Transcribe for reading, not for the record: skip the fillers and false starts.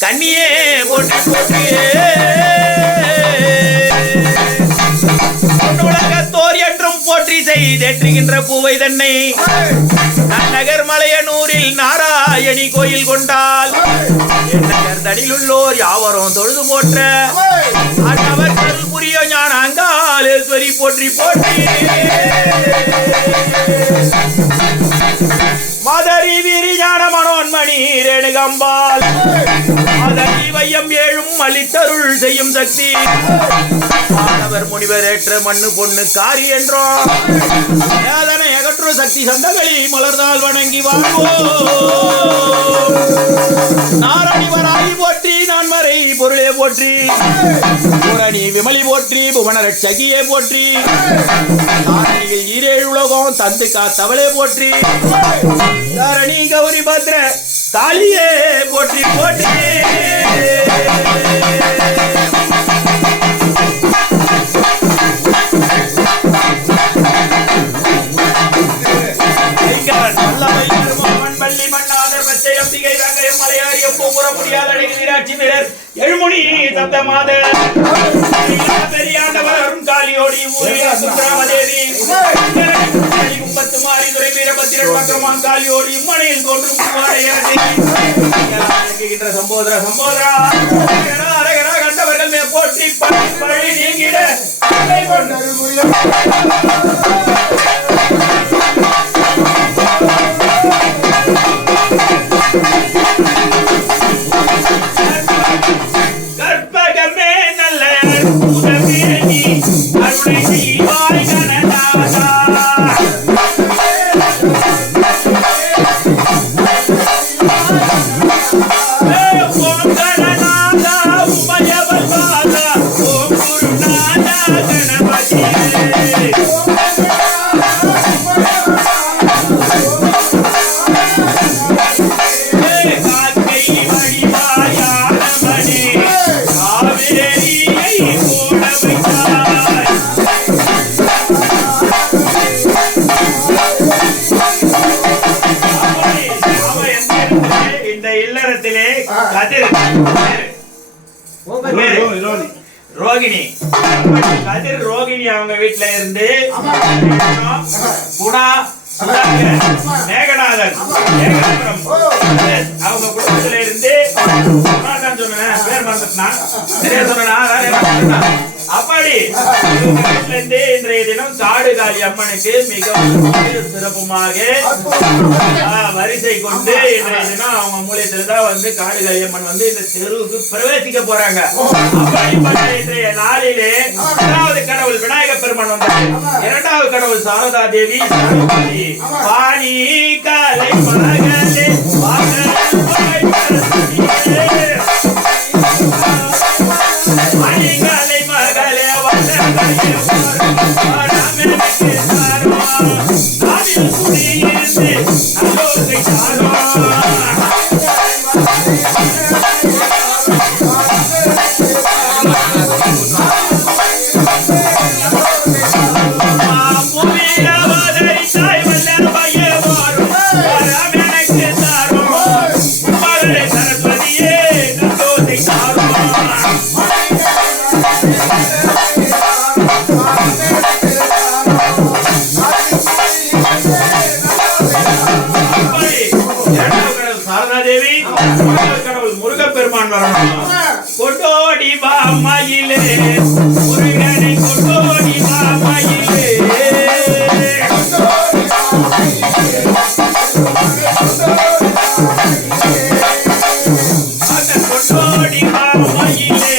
கண்ணியே போற்றி போற்றியே உலகத்தோர் என்றும் போற்றி செய்தேற்றுகின்ற பூவை தன்னை நன்னகர் மலையனூரில் நாராயணி கோயில் கொண்டால் நகர் தடிலுள்ளோர் யாவரும் தொழுது போற்ற அன்னவர் கருள் புரிய ஞான அங்காளேஸ்வரி போற்றி போற்றி மதரி வீரி ஞான மனோன்மணி ரேணுகம்பால் மதரி வையம் ஏழும் அளித்தருள் செய்யும் சக்தி மாணவர் முனிவர் ஏற்ற மண்ணு பொண்ணு காரி என்றோம் ஏதனை அகற்று சக்தி சந்தகளை மலர்ந்தால் வணங்கி வாழ்வோம் நாரணி போற்றி நான் வரை பொருளே போற்றி பூரணி விமலி போற்றி புவனரட்சகியே போற்றி தாரணியில் ஈரேழு உலகம் தந்து காத்தவளே போற்றி தாரணி கௌரி பத்ர காளியே போற்றி போற்றி எழுமுனி தத்த மாத பெரியாண்டவர் அருண்காலியோடி சுந்தராமதேவி கும்பத்து மாறி துறை வீரபத்திரன் பக்கமான் காலியோடி இம்மனையில் தோன்றும் சம்போதரா சம்போதரா கண்டவர்கள் மே போற்றி பழி நீங்கிட ரோகிணி கதிர் ரோகிணி அவங்க வீட்டுல இருந்து குணா மேகநாதன் அவங்க குடும்பத்துல இருந்து சொன்னேன் பேர் மறந்துட்டா சரியா சொன்னா அப்படி இன்றைய தினம் காடுகாளி அம்மனுக்கு மிகவும் சிறப்புமாக வரிசை கொண்டு இன்றைய தினம் அவங்க மூலியத்துலதான் வந்து காடுகாளி அம்மன் வந்து இந்த தெருவுக்கு பிரவேசிக்க போறாங்க. அப்படிப்பட்ட இன்றைய நாளிலே முதலாவது கடவுள் விநாயக பெருமான் வந்தார். இரண்டாவது கடவுள் சாரதா தேவி பாணி காலை மகளே முருகப்பெருமான் வரணும். கொட்டோடி பாமையிலே முருகனை கொட்டோடி பாமையிலே அந்த கொட்டோடி பாமையிலே